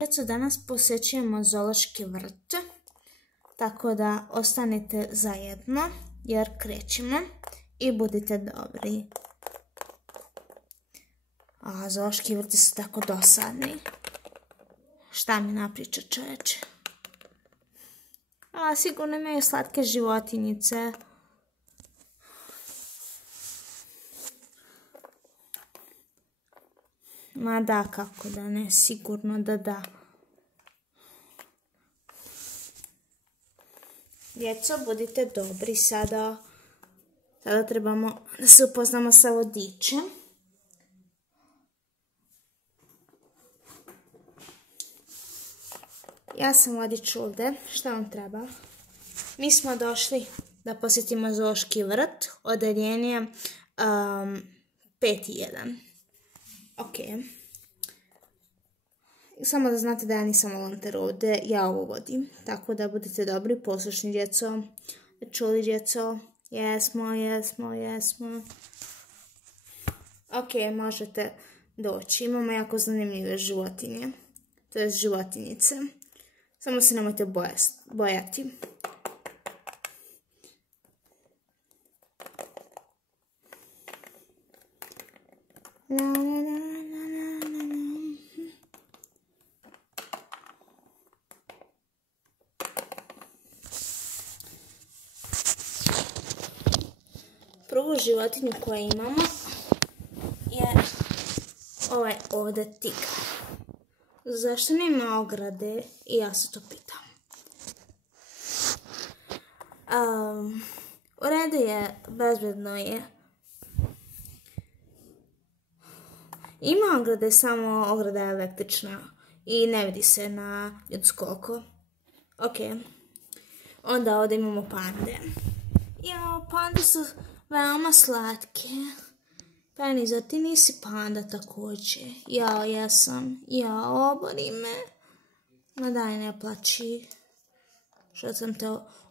Djeco, danas posjećujemo zoološki vrt, tako da ostanite zajedno jer krećemo i budite dobri. A zoološki vrti su tako dosadni. Šta mi napriča čoveče? A sigurno imaju slatke životinjice. Ma da, kako da ne, sigurno da da. Djeco, budite dobri sada. Sada trebamo da se upoznamo sa vodičem. Ja sam vodič ovdje. Šta vam treba? Mi smo došli da posjetimo zoološki vrt, odeljenje 5.1. Ok. Samo da znate da ja nisam volonter ovdje, ja ovo vodim. Tako da budete dobri, poslušni djeco. Čuli djeco? Jesmo. Ok, možete doći. Imamo jako zanimljive životinje. To je životinjice. Samo se nemojte bojati. Prvu životinju koju imamo je ovaj ovdje tigar. Zašto nema ograde? I ja se to pitam. U redu je, bezbedno je. Ima ograde, samo ograda je električna i ne vidi se na ljudsko oko. Ok. Onda ovdje imamo pande. Jao, pande su veoma slatke. Penny, zar ti nisi panda također? Jao, jesam. Jao, obori me. Ma daj, ne plači. Što sam te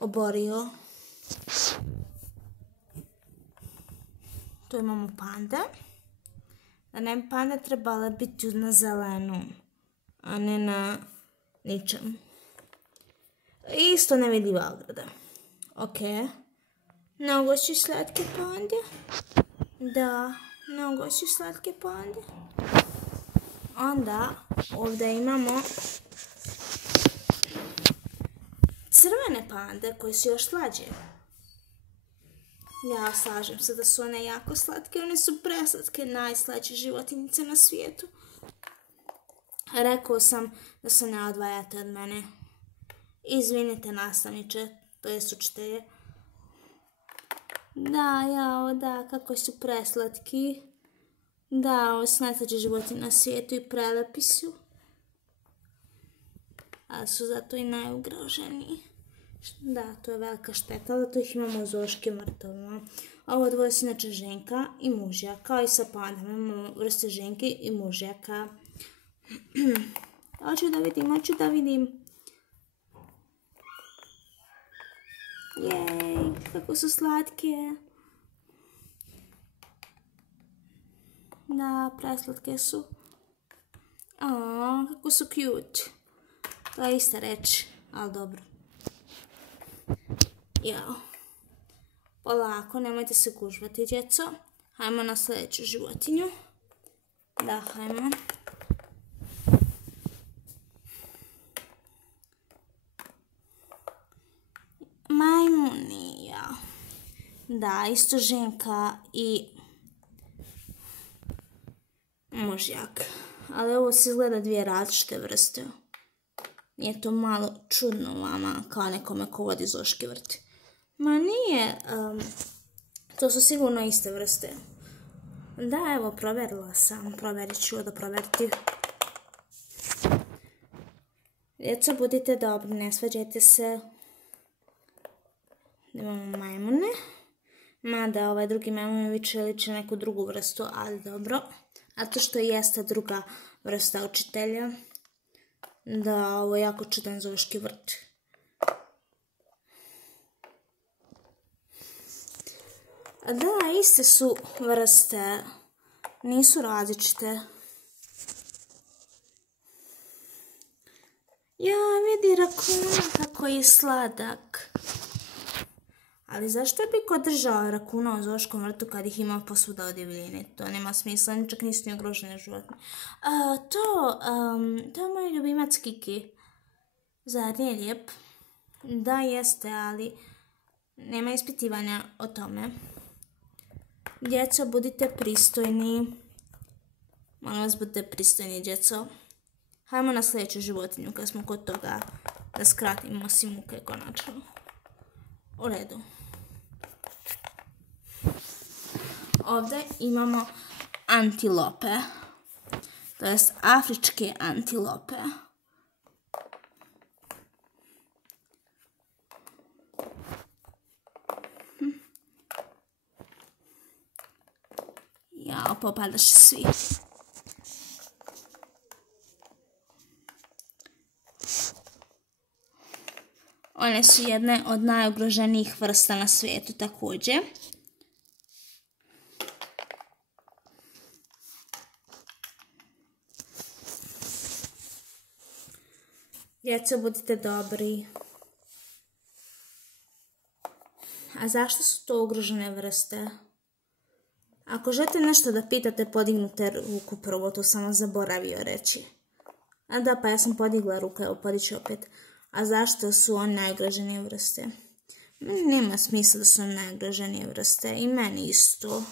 oborio. Tu imamo pande. Da ne bi panda trebala biti na zelenom, a ne na ničem. Isto nevidljiva ograda. Ok. Mnogo su slatke pande. Da, mnogo su slatke pande. Onda ovdje imamo crvene pande koje su još slađe. Ja slažem se da su one jako slatke, one su preslatke, najslađe životinjice na svijetu. Rekao sam da se ne odvajate od mene. Izvinite nastavniče, to jest učitelje. Da, kako su preslatki. Da, ovo su najslađe životinje na svijetu i prelepi su. Ali su zato i najugroženiji. Da, to je velika šteta, zato ih imamo u zoološkim vrtovima. Ovo dvoje su inače ženka i mužjak, kao i sa pandama, imamo vrste ženke i mužjaka. Hoću da vidim. Jej, kako su slatke. Da, preslatke su. Kako su cute. To je ista reč, ali dobro. Jao. Polako, nemojte se gužvati, djeco. Hajmo na sljedeću životinju. Da, hajmo. Majmunija. Da, isto ženka i mužjak. Ali ovo se izgleda dvije različite vrste. Nije to malo čudno vama kao nekome ko vodi zoološki vrt? Ma nije. To su sigurno iste vrste. Da, evo, provjerila sam. Provjerit ću da provjeriti. Djeco, budite dobri, ne svađajte se. Imamo majmune. Mada ovaj drugi majmun više liči neku drugu vrstu, ali dobro. A to što jeste druga vrsta učitelja. Da, ovo je jako čudan zoološki vrt. Da, iste su vrste. Nisu različite. Ja, vidi rakuna kako je sladak. Ali zašto bi ko držao rakuna u zoološkom vrtu kad ih ima posvuda od divljine? To nema smisla, čak nisu ni ugrožene životinje. To je moj ljubimac Kiki. Zar nije lijep? Da, jeste, ali nema ispitivanja o tome. Djeco, budite pristojni. Molim vas, budite pristojni, djeco. Hajmo na sljedeću životinju kad smo kod toga da skratimo si muke konačno. U redu. Ovdje imamo antilope. To jest afričke antilope. Jao, popadaše svi. One su jedne od najugroženijih vrsta na svijetu također. Djeco, budite dobri. A zašto su to ugrožene vrste? Ako želite nešto da pitate, podignute ruku prvo, to sam vam zaboravio reći. A da, pa ja sam podigla ruku, evo podiću opet. A zašto su one najugroženije vrste? Nema smisla da su one najugroženije vrste. I meni isto.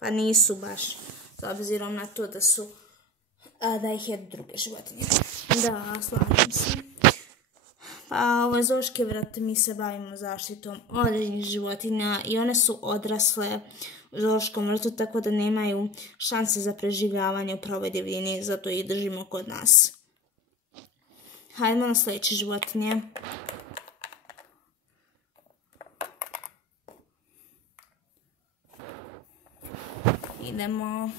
Pa nisu baš. S obzirom na to da ih jedu druge životinje. Da, slažem se. Pa ovo je zoološki vrt, mi se bavimo zaštitom određenih životinja i one su odrasle u zoološkom vrtu, tako da nemaju šanse za preživljavanje u pravoj divljini, zato ih držimo kod nas. Hajdemo na sljedeće životinje. Idemo.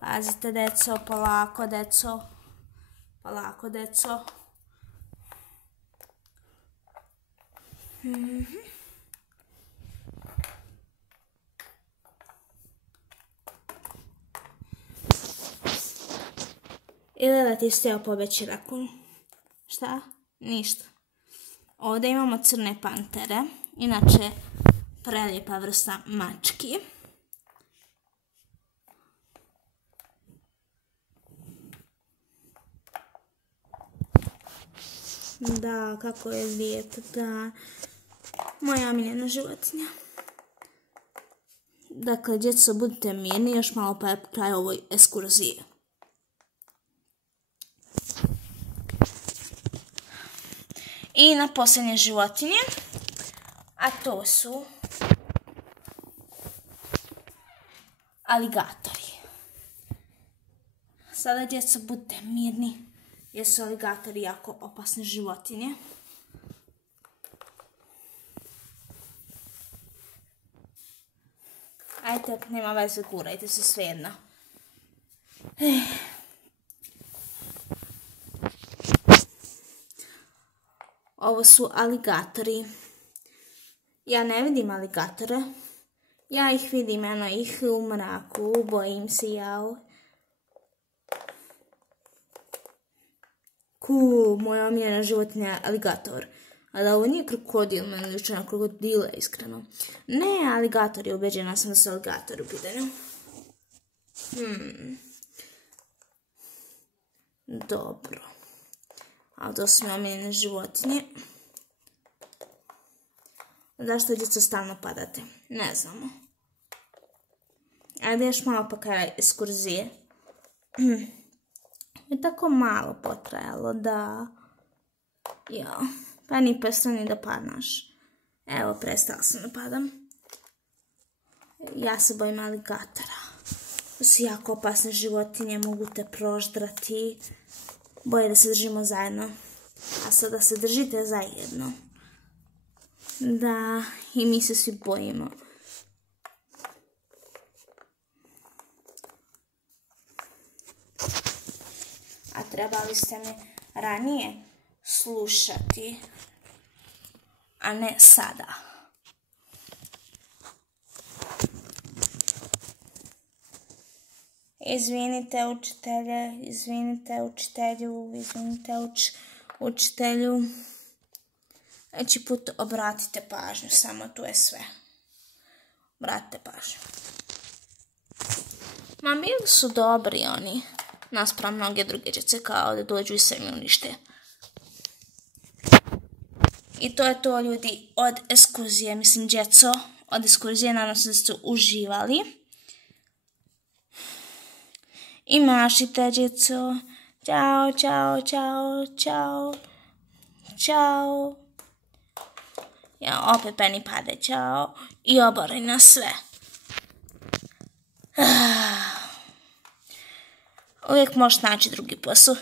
Pazite, deco, polako, deco. Polako, deco. Ili da ti je steo pobeći rakun? Šta? Ništa. Ovdje imamo crne pantere. Inače, prelijepa vrsta mački. Da, kako je lijep, da. Moja omiljena životinja. Dakle, djeco, budite mirni, još malo pa je kraj ovoj ekskurziji. I na posljednje životinje, a to su aligatori. Sada, djeco, budite mirni, jer su aligatori jako opasne životinje. Ajde, nema veze, gurajte se svejedno. Ovo su aligatori. Ja ne vidim aligatore. Ja ih vidim, eno ih u mraku, bojim se, jao. Moja omiljena životinja je aligator. A da ovo nije krokodil, meni liče na krokodile, iskreno. Ne, aligator je, ubeđena sam da su aligatori u pitanju. Dobro. A to su mi omiljene životinje. Zašto djeco stalno padate? Ne znamo. Ajde još malo pa kraj ekskurzije. Je tako malo potrajalo, da. Ja, pa ni prestani da padnaš. Evo, prestala sam da padam. Ja se bojim aligatora. To su jako opasne životinje, mogu te proždrati. Bolje da se držimo zajedno. A sada se držite zajedno. Da, i mi se svi bojimo. A trebali ste me ranije slušati, a ne sada. Izvinite učitelje, izvinite učitelju, izvinite učitelju. Sljedeći put obratite pažnju, samo tu je sve. Obratite pažnju. Ma bili su dobri oni, naspram mnoge druge djece, kao da dođu i sve mi unište. I to je to, ljudi, od ekskurzije, mislim, djeco, od ekskurzije, nadam se da ste uživali. I mašite, djeco. Ćao, čao, čao, čao, čao. Ja, opet Penny pade, čao. I obori na sve. Uvijek možeš naći drugi posao.